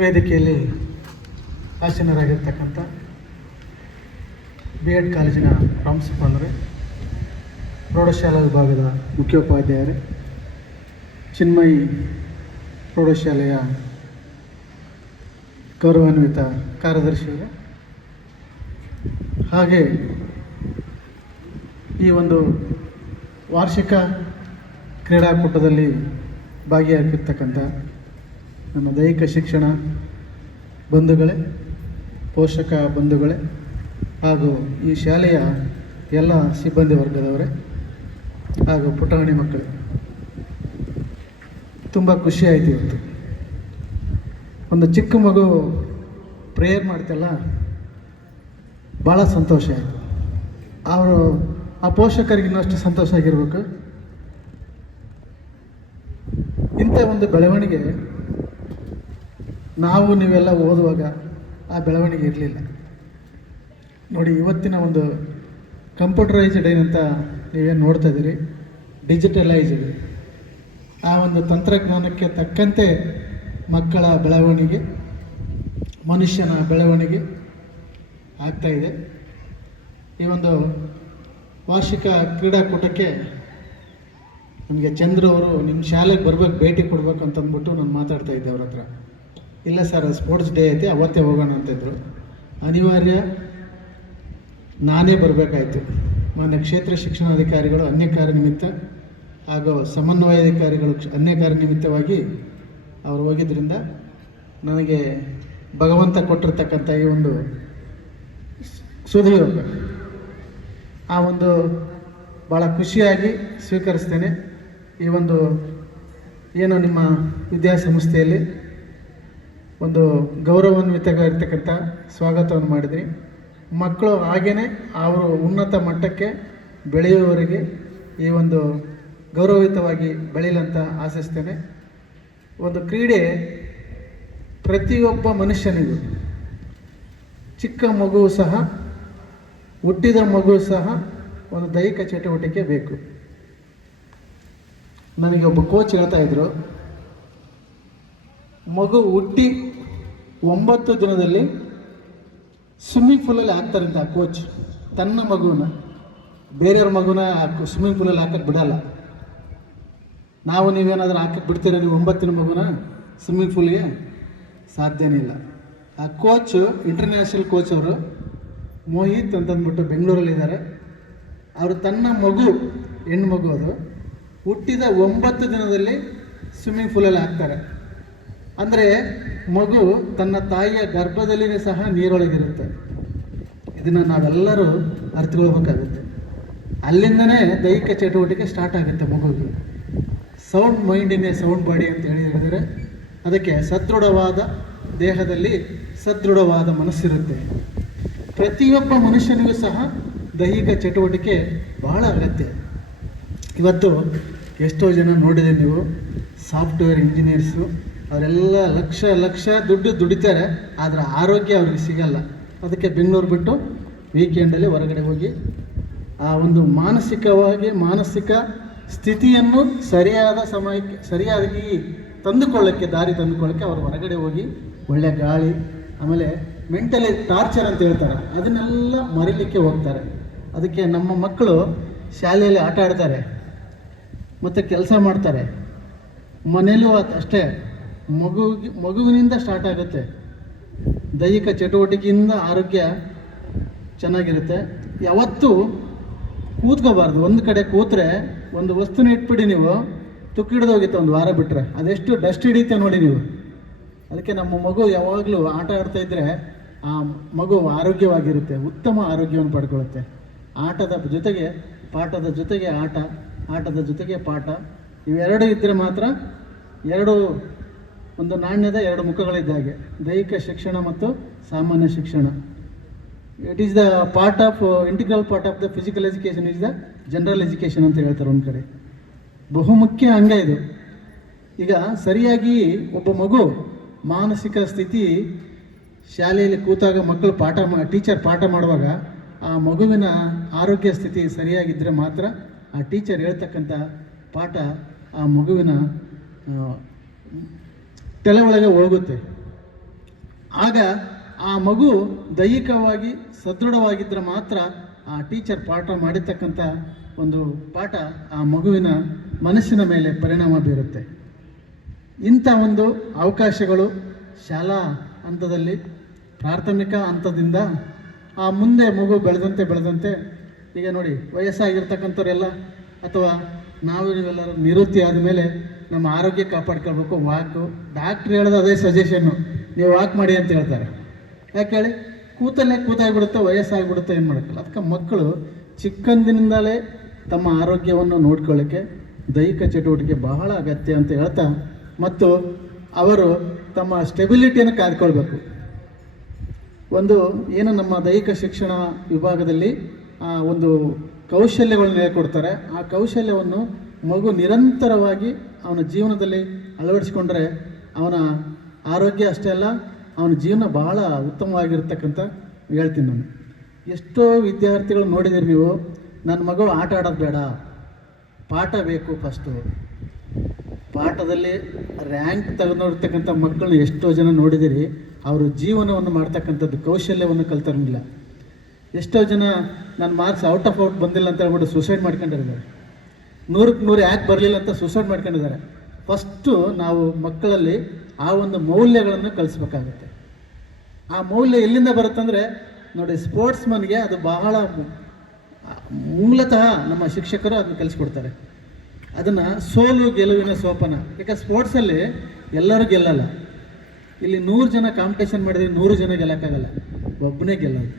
ವೇದಿಕೆಯಲ್ಲಿ ಆಸೀನರಾಗಿರ್ತಕ್ಕಂಥ B.Ed ಕಾಲೇಜಿನ ಪ್ರಾಂಶುಪಾಲರೇ, ಪ್ರೌಢಶಾಲಾ ವಿಭಾಗದ ಮುಖ್ಯೋಪಾಧ್ಯಾಯರೇ, ಚಿನ್ಮಯಿ ಪ್ರೌಢಶಾಲೆಯ ಗೌರವಾನ್ವಿತ ಕಾರ್ಯದರ್ಶಿಯವರೇ, ಹಾಗೆ ಈ ಒಂದು ವಾರ್ಷಿಕ ಕ್ರೀಡಾಕೂಟದಲ್ಲಿ ಭಾಗಿಯಾಗಿರ್ತಕ್ಕಂಥ ನಮ್ಮ ದೈಹಿಕ ಶಿಕ್ಷಣ ಬಂಧುಗಳೇ, ಪೋಷಕ ಬಂಧುಗಳೇ, ಹಾಗೂ ಈ ಶಾಲೆಯ ಎಲ್ಲ ಸಿಬ್ಬಂದಿ ವರ್ಗದವರೇ ಹಾಗೂ ಪುಟಾಣಿ ಮಕ್ಕಳು, ತುಂಬ ಖುಷಿಯಾಯಿತು. ಇವತ್ತು ಒಂದು ಚಿಕ್ಕ ಮಗು ಪ್ರೇಯರ್ ಮಾಡ್ತಲ್ಲ, ಭಾಳ ಸಂತೋಷ ಆಯಿತು. ಅವರು ಆ ಪೋಷಕರಿಗೆ ಇನ್ನಷ್ಟು ಸಂತೋಷ ಆಗಿರ್ಬೇಕು. ಇಂಥ ಒಂದು ಬೆಳವಣಿಗೆ ನಾವು ನೀವೆಲ್ಲ ಓದುವಾಗ ಆ ಬೆಳವಣಿಗೆ ಇರಲಿಲ್ಲ ನೋಡಿ. ಇವತ್ತಿನ ಒಂದು ಕಂಪ್ಯೂಟರೈಸ್ಡ್ ಏನಂತ ನೀವೇನು ನೋಡ್ತಾ ಇದ್ದೀರಿ, ಡಿಜಿಟಲೈಸ್ಡ್, ಆ ಒಂದು ತಂತ್ರಜ್ಞಾನಕ್ಕೆ ತಕ್ಕಂತೆ ಮಕ್ಕಳ ಬೆಳವಣಿಗೆ, ಮನುಷ್ಯನ ಬೆಳವಣಿಗೆ ಆಗ್ತಾಯಿದೆ. ಈ ಒಂದು ವಾರ್ಷಿಕ ಕ್ರೀಡಾಕೂಟಕ್ಕೆ ನಮಗೆ ಚಂದ್ರು ಅವರು ನಿಮ್ಮ ಶಾಲೆಗೆ ಬರ್ಬೇಕು, ಭೇಟಿ ಕೊಡ್ಬೇಕು ಅಂತಂದ್ಬಿಟ್ಟು ನಾನು ಮಾತಾಡ್ತಾ ಇದ್ದೆ ಅವ್ರ ಹತ್ರ. ಇಲ್ಲ ಸರ್, ಸ್ಪೋರ್ಟ್ಸ್ ಡೇ ಐತೆ, ಅವತ್ತೇ ಹೋಗೋಣ ಅಂತಿದ್ರು. ಅನಿವಾರ್ಯ ನಾನೇ ಬರಬೇಕಾಯ್ತು. ಮಾನ್ಯ ಕ್ಷೇತ್ರ ಶಿಕ್ಷಣಾಧಿಕಾರಿಗಳು ಅನ್ಯ ಕಾರ್ಯನಿಮಿತ್ತ ಹಾಗೂ ಸಮನ್ವಯಾಧಿಕಾರಿಗಳು ಅನ್ಯ ಕಾರ್ಯನಿಮಿತ್ತವಾಗಿ ಅವರು ಹೋಗಿದ್ದರಿಂದ ನನಗೆ ಭಗವಂತ ಕೊಟ್ಟಿರ್ತಕ್ಕಂಥ ಈ ಒಂದು ಸುದಯೋಗ, ಆ ಒಂದು ಭಾಳ ಖುಷಿಯಾಗಿ ಸ್ವೀಕರಿಸ್ತೇನೆ. ಈ ಒಂದು ಏನು ನಿಮ್ಮ ವಿದ್ಯಾಸಂಸ್ಥೆಯಲ್ಲಿ ಒಂದು ಗೌರವಾನ್ವಿತವಾಗಿರ್ತಕ್ಕಂಥ ಸ್ವಾಗತವನ್ನು ಮಾಡಿದ್ರಿ. ಮಕ್ಕಳು ಹಾಗೇ ಅವರು ಉನ್ನತ ಮಟ್ಟಕ್ಕೆ ಬೆಳೆಯುವವರೆಗೆ ಈ ಒಂದು ಗೌರವಯುತವಾಗಿ ಬೆಳೀಲಂತ ಆಶಿಸ್ತೇನೆ. ಒಂದು ಕ್ರೀಡೆ ಪ್ರತಿಯೊಬ್ಬ ಮನುಷ್ಯನಿಗೂ, ಚಿಕ್ಕ ಮಗು ಸಹ, ಹುಟ್ಟಿದ ಮಗು ಸಹ ಒಂದು ದೈಹಿಕ ಚಟುವಟಿಕೆ ಬೇಕು. ನನಗೆ ಒಬ್ಬ ಕೋಚ್ ಹೇಳ್ತಾ ಇದ್ರು, ಮಗು ಹುಟ್ಟಿ 9 ದಿನದಲ್ಲಿ ಸ್ವಿಮ್ಮಿಂಗ್ ಪೂಲಲ್ಲಿ ಹಾಕ್ತಾರಂತೆ ಆ ಕೋಚ್. ತನ್ನ ಮಗುನ, ಬೇರೆಯವ್ರ ಮಗುನ ಸ್ವಿಮ್ಮಿಂಗ್ ಪೂಲಲ್ಲಿ ಹಾಕಕ್ಕೆ ಬಿಡಲ್ಲ. ನಾವು ನೀವೇನಾದರೂ ಹಾಕಕ್ಕೆ ಬಿಡ್ತೀರ ನೀವು 9 ದಿನ ಮಗುನ ಸ್ವಿಮ್ಮಿಂಗ್ ಪೂಲ್ಗೆ? ಸಾಧ್ಯನೇ ಇಲ್ಲ. ಆ ಕೋಚು ಇಂಟರ್ನ್ಯಾಷನಲ್ ಕೋಚ್ ಅವರು ಮೋಹಿತ್ ಅಂತಂದ್ಬಿಟ್ಟು ಬೆಂಗಳೂರಲ್ಲಿದ್ದಾರೆ. ಅವರು ತನ್ನ ಮಗು, ಹೆಣ್ಣು ಮಗು, ಅದು ಹುಟ್ಟಿದ 9 ದಿನದಲ್ಲಿ ಸ್ವಿಮ್ಮಿಂಗ್ ಪೂಲಲ್ಲಿ ಹಾಕ್ತಾರೆ. ಅಂದರೆ ಮಗು ತನ್ನ ತಾಯಿಯ ಗರ್ಭದಲ್ಲಿನೇ ಸಹ ನೀರೊಳಗಿರುತ್ತೆ. ಇದನ್ನು ನಾವೆಲ್ಲರೂ ಅರ್ಥಕೊಳ್ಬೇಕಾಗುತ್ತೆ. ಅಲ್ಲಿಂದನೇ ದೈಹಿಕ ಚಟುವಟಿಕೆ ಸ್ಟಾರ್ಟ್ ಆಗುತ್ತೆ ಮಗುವಿಗೆ. Sound mind in a sound body ಅಂತ ಹೇಳಿದರೆ, ಅದಕ್ಕೆ ಸದೃಢವಾದ ದೇಹದಲ್ಲಿ ಸದೃಢವಾದ ಮನಸ್ಸಿರುತ್ತೆ. ಪ್ರತಿಯೊಬ್ಬ ಮನುಷ್ಯನಿಗೂ ಸಹ ದೈಹಿಕ ಚಟುವಟಿಕೆ ಬಹಳ ಅಗತ್ಯ. ಇವತ್ತು ಎಷ್ಟೋ ಜನ ನೋಡಿದೆ ನೀವು, ಸಾಫ್ಟ್ವೇರ್ ಇಂಜಿನಿಯರ್ಸು, ಅವರೆಲ್ಲ ಲಕ್ಷ ಲಕ್ಷ ದುಡ್ಡು ದುಡಿತಾರೆ, ಆದರೆ ಆರೋಗ್ಯ ಅವ್ರಿಗೆ ಸಿಗಲ್ಲ. ಅದಕ್ಕೆ ಬೆಂಗಳೂರು ಬಿಟ್ಟು ವೀಕೆಂಡಲ್ಲಿ ಹೊರಗಡೆ ಹೋಗಿ ಆ ಒಂದು ಮಾನಸಿಕ ಸ್ಥಿತಿಯನ್ನು ಸರಿಯಾದ ಸಮಯಕ್ಕೆ ಸರಿಯಾಗಿ ದಾರಿ ತಂದುಕೊಳ್ಳೋಕ್ಕೆ ಅವರು ಹೊರಗಡೆ ಹೋಗಿ ಒಳ್ಳೆಯ ಗಾಳಿ, ಆಮೇಲೆ ಮೆಂಟಲಿ ಟಾರ್ಚರ್ ಅಂತ ಹೇಳ್ತಾರೆ, ಅದನ್ನೆಲ್ಲ ಮರೀಲಿಕ್ಕೆ ಹೋಗ್ತಾರೆ. ಅದಕ್ಕೆ ನಮ್ಮ ಮಕ್ಕಳು ಶಾಲೆಯಲ್ಲಿ ಆಟ ಆಡ್ತಾರೆ ಮತ್ತು ಕೆಲಸ ಮಾಡ್ತಾರೆ, ಮನೇಲೂ ಅಷ್ಟೇ. ಮಗುವಿನಿಂದ ಸ್ಟಾರ್ಟ್ ಆಗುತ್ತೆ. ದೈಹಿಕ ಚಟುವಟಿಕೆಯಿಂದ ಆರೋಗ್ಯ ಚೆನ್ನಾಗಿರುತ್ತೆ. ಯಾವತ್ತೂ ಕೂತ್ಕೋಬಾರ್ದು. ಒಂದು ಕಡೆ ಕೂತ್ರೆ ಒಂದು ವಸ್ತುನ ಇಟ್ಬಿಡಿ, ನೀವು ತುಕ್ಕಿಡ್ದೋಗಿತ್ತು ಒಂದು ವಾರ ಬಿಟ್ಟರೆ ಅದೆಷ್ಟು ಡಸ್ಟ್ ಹಿಡಿಯುತ್ತೆ ನೋಡಿ ನೀವು. ಅದಕ್ಕೆ ನಮ್ಮ ಮಗು ಯಾವಾಗಲೂ ಆಟ ಆಡ್ತಾ ಇದ್ದರೆ ಆ ಮಗು ಆರೋಗ್ಯವಾಗಿರುತ್ತೆ, ಉತ್ತಮ ಆರೋಗ್ಯವನ್ನು ಪಡ್ಕೊಳ್ಳುತ್ತೆ. ಆಟದ ಜೊತೆಗೆ ಪಾಠದ ಜೊತೆಗೆ ಆಟದ ಜೊತೆಗೆ ಪಾಠ, ಇವೆರಡು ಇದ್ದರೆ ಮಾತ್ರ ಒಂದು ನಾಣ್ಯದ 2 ಮುಖಗಳಿದ್ದಾಗೆ. ದೈಹಿಕ ಶಿಕ್ಷಣ ಮತ್ತು ಸಾಮಾನ್ಯ ಶಿಕ್ಷಣ. It is the part of integral part of the physical education is the general education ಅಂತ ಹೇಳ್ತಾರೆ ಒಂದು ಕಡೆ. ಬಹುಮುಖ್ಯ ಅಂಗ ಇದು. ಈಗ ಸರಿಯಾಗಿ ಒಬ್ಬ ಮಗು ಮಾನಸಿಕ ಸ್ಥಿತಿ ಶಾಲೆಯಲ್ಲಿ ಕೂತಾಗ ಮಕ್ಕಳು ಟೀಚರ್ ಪಾಠ ಮಾಡುವಾಗ ಆ ಮಗುವಿನ ಆರೋಗ್ಯ ಸ್ಥಿತಿ ಸರಿಯಾಗಿದ್ದರೆ ಮಾತ್ರ ಆ ಟೀಚರ್ ಹೇಳ್ತಕ್ಕಂಥ ಪಾಠ ಆ ಮಗುವಿನ ತಲೆ ಒಳಗೆ ಹೋಗುತ್ತೆ. ಆಗ ಆ ಮಗು ದೈಹಿಕವಾಗಿ ಸದೃಢವಾಗಿದ್ದರೆ ಮಾತ್ರ ಆ ಟೀಚರ್ ಪಾಠ ಮಾಡಿರ್ತಕ್ಕಂಥ ಒಂದು ಪಾಠ ಆ ಮಗುವಿನ ಮನಸ್ಸಿನ ಮೇಲೆ ಪರಿಣಾಮ ಬೀರುತ್ತೆ. ಇಂಥ ಒಂದು ಅವಕಾಶಗಳು ಶಾಲಾ ಹಂತದಲ್ಲಿ ಪ್ರಾಥಮಿಕ ಹಂತದಿಂದ ಆ ಮುಂದೆ ಮಗು ಬೆಳೆದಂತೆ ಈಗ ನೋಡಿ ವಯಸ್ಸಾಗಿರ್ತಕ್ಕಂಥವರೆಲ್ಲ ಅಥವಾ ನಾವು ನೀವೆಲ್ಲರೂ ನಿವೃತ್ತಿ ಆದಮೇಲೆ ನಮ್ಮ ಆರೋಗ್ಯ ಕಾಪಾಡ್ಕೊಳ್ಬೇಕು. ವಾಕು ಡಾಕ್ಟ್ರ್ ಹೇಳೋದು ಅದೇ ಸಜೆಷನ್ನು, ನೀವು ವಾಕ್ ಮಾಡಿ ಅಂತ ಹೇಳ್ತಾರೆ. ಯಾಕೆ ಹೇಳಿ, ಕೂತಾಗ್ಬಿಡುತ್ತೆ, ವಯಸ್ಸಾಗಿಬಿಡುತ್ತೆ, ಏನು ಮಾಡೋಕ್ಕಲ್ಲ. ಅದಕ್ಕೆ ಮಕ್ಕಳು ಚಿಕ್ಕಂದಿನಿಂದಲೇ ತಮ್ಮ ಆರೋಗ್ಯವನ್ನು ನೋಡ್ಕೊಳ್ಳೋಕ್ಕೆ ದೈಹಿಕ ಚಟುವಟಿಕೆ ಬಹಳ ಅಗತ್ಯ ಅಂತ ಹೇಳ್ತಾ, ಮತ್ತು ಅವರು ತಮ್ಮ ಸ್ಟೆಬಿಲಿಟಿಯನ್ನು ಕಾಯ್ದುಕೊಳ್ಬೇಕು. ಒಂದು ಏನು ನಮ್ಮ ದೈಹಿಕ ಶಿಕ್ಷಣ ವಿಭಾಗದಲ್ಲಿ ಒಂದು ಕೌಶಲ್ಯಗಳನ್ನು ಹೇಳ್ಕೊಡ್ತಾರೆ. ಆ ಕೌಶಲ್ಯವನ್ನು ಮಗು ನಿರಂತರವಾಗಿ ಅವನ ಜೀವನದಲ್ಲಿ ಅಳವಡಿಸ್ಕೊಂಡ್ರೆ ಅವನ ಆರೋಗ್ಯ ಅಷ್ಟೇ ಅಲ್ಲ, ಅವನ ಜೀವನ ಬಹಳ ಉತ್ತಮವಾಗಿರ್ತಕ್ಕಂಥ ಹೇಳ್ತೀನಿ ನಾನು. ಎಷ್ಟೋ ವಿದ್ಯಾರ್ಥಿಗಳು ನೋಡಿದಿರಿ ನೀವು, ನನ್ನ ಮಗು ಆಟ ಆಡೋದು ಬೇಡ, ಪಾಠ ಬೇಕು ಫಸ್ಟು. ಪಾಠದಲ್ಲಿ ರ್ಯಾಂಕ್ ತೆಗೆದಿರ್ತಕ್ಕಂಥ ಮಕ್ಕಳನ್ನ ಎಷ್ಟೋ ಜನ ನೋಡಿದಿರಿ, ಅವರು ಜೀವನವನ್ನು ಮಾಡ್ತಕ್ಕಂಥದ್ದು ಕೌಶಲ್ಯವನ್ನು ಕಲ್ತಿರಲಿಲ್ಲ. ಎಷ್ಟೋ ಜನ ನನ್ನ ಮಾರ್ಕ್ಸ್ ಔಟ್ ಬಂದಿಲ್ಲ ಅಂತ ಹೇಳ್ಬಿಟ್ಟು ಸೂಸೈಡ್ ಮಾಡ್ಕೊಂಡಿದ್ದಾರೆ. 100ಕ್ಕೆ 100 ಯಾಕೆ ಬರಲಿಲ್ಲ ಅಂತ ಸೂಸೈಡ್ ಮಾಡ್ಕೊಂಡಿದ್ದಾರೆ. ಫಸ್ಟು ನಾವು ಮಕ್ಕಳಲ್ಲಿ ಆ ಒಂದು ಮೌಲ್ಯಗಳನ್ನು ಕಲಿಸ್ಬೇಕಾಗುತ್ತೆ. ಆ ಮೌಲ್ಯ ಎಲ್ಲಿಂದ ಬರುತ್ತಂದರೆ ನೋಡಿ, ಸ್ಪೋರ್ಟ್ಸ್ಮನ್ಗೆ ಅದು ಬಹಳ ಮೂಲತಃ ನಮ್ಮ ಶಿಕ್ಷಕರು ಅದನ್ನು ಕಲಿಸ್ಕೊಡ್ತಾರೆ. ಅದನ್ನು ಸೋಲು ಗೆಲುವಿನ ಸೋಪನ. ಯಾಕೆ ಸ್ಪೋರ್ಟ್ಸಲ್ಲಿ ಎಲ್ಲರೂ ಗೆಲ್ಲಲ್ಲ. ಇಲ್ಲಿ 100 ಜನ ಕಾಂಪಿಟೇಷನ್ ಮಾಡಿದ್ರೆ 100 ಜನ ಗೆಲ್ಲಕ್ಕಾಗಲ್ಲ, ಒಬ್ಬನೇ ಗೆಲ್ಲೋದು.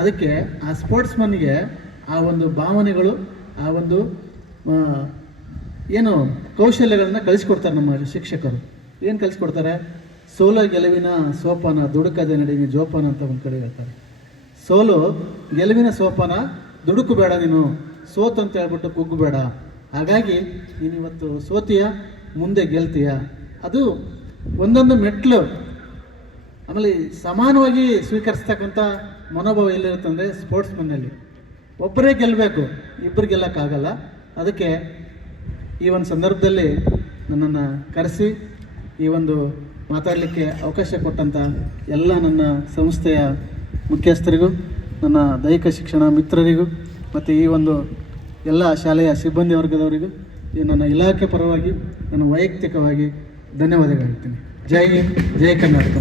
ಅದಕ್ಕೆ ಆ ಸ್ಪೋರ್ಟ್ಸ್ಮನ್ಗೆ ಆ ಒಂದು ಭಾವನೆಗಳು, ಆ ಒಂದು ಏನು ಕೌಶಲ್ಯಗಳನ್ನ ಕಲಿಸ್ಕೊಡ್ತಾರೆ ನಮ್ಮ ಶಿಕ್ಷಕರು. ಏನು ಕಲಿಸ್ಕೊಡ್ತಾರೆ? ಸೋಲು ಗೆಲುವಿನ ಸೋಪಾನ, ದುಡುಕದೆ ನಡಿಗೆ ಜೋಪಾನ ಅಂತ ಒಂದು ಕಡೆ ಹೇಳ್ತಾರೆ. ಸೋಲು ಗೆಲುವಿನ ಸೋಪಾನ, ದುಡುಕು ಬೇಡ, ನೀನು ಸೋತು ಅಂತ ಹೇಳ್ಬಿಟ್ಟು ಕುಗ್ಗು ಬೇಡ. ಹಾಗಾಗಿ ನೀನು ಇವತ್ತು ಸೋತೀಯ, ಮುಂದೆ ಗೆಲ್ತೀಯ. ಅದು ಒಂದೊಂದು ಮೆಟ್ಲು. ಆಮೇಲೆ ಸಮಾನವಾಗಿ ಸ್ವೀಕರಿಸ್ತಕ್ಕಂಥ ಮನೋಭಾವ ಎಲ್ಲಿರುತ್ತಂದರೆ ಸ್ಪೋರ್ಟ್ಸ್ಮನ್ನಲ್ಲಿ. ಒಬ್ಬರೇ ಗೆಲ್ಲಬೇಕು, ಇಬ್ಬರು ಗೆಲ್ಲಕ್ಕಾಗಲ್ಲ. ಅದಕ್ಕೆ ಈ ಒಂದು ಸಂದರ್ಭದಲ್ಲಿ ನನ್ನನ್ನು ಕರೆಸಿ ಈ ಒಂದು ಮಾತಾಡಲಿಕ್ಕೆ ಅವಕಾಶ ಕೊಟ್ಟಂಥ ಎಲ್ಲ ನನ್ನ ಸಂಸ್ಥೆಯ ಮುಖ್ಯಸ್ಥರಿಗೂ, ನನ್ನ ದೈಹಿಕ ಶಿಕ್ಷಣ ಮಿತ್ರರಿಗೂ, ಮತ್ತು ಈ ಒಂದು ಎಲ್ಲ ಶಾಲೆಯ ಸಿಬ್ಬಂದಿ ವರ್ಗದವರಿಗೂ, ಈ ನನ್ನ ಇಲಾಖೆ ಪರವಾಗಿ, ನನ್ನ ವೈಯಕ್ತಿಕವಾಗಿ ಧನ್ಯವಾದಗಳು ಹೇಳ್ತೀನಿ. ಜೈ ಹಿಂದ್, ಜೈ ಕರ್ನಾಟಕ.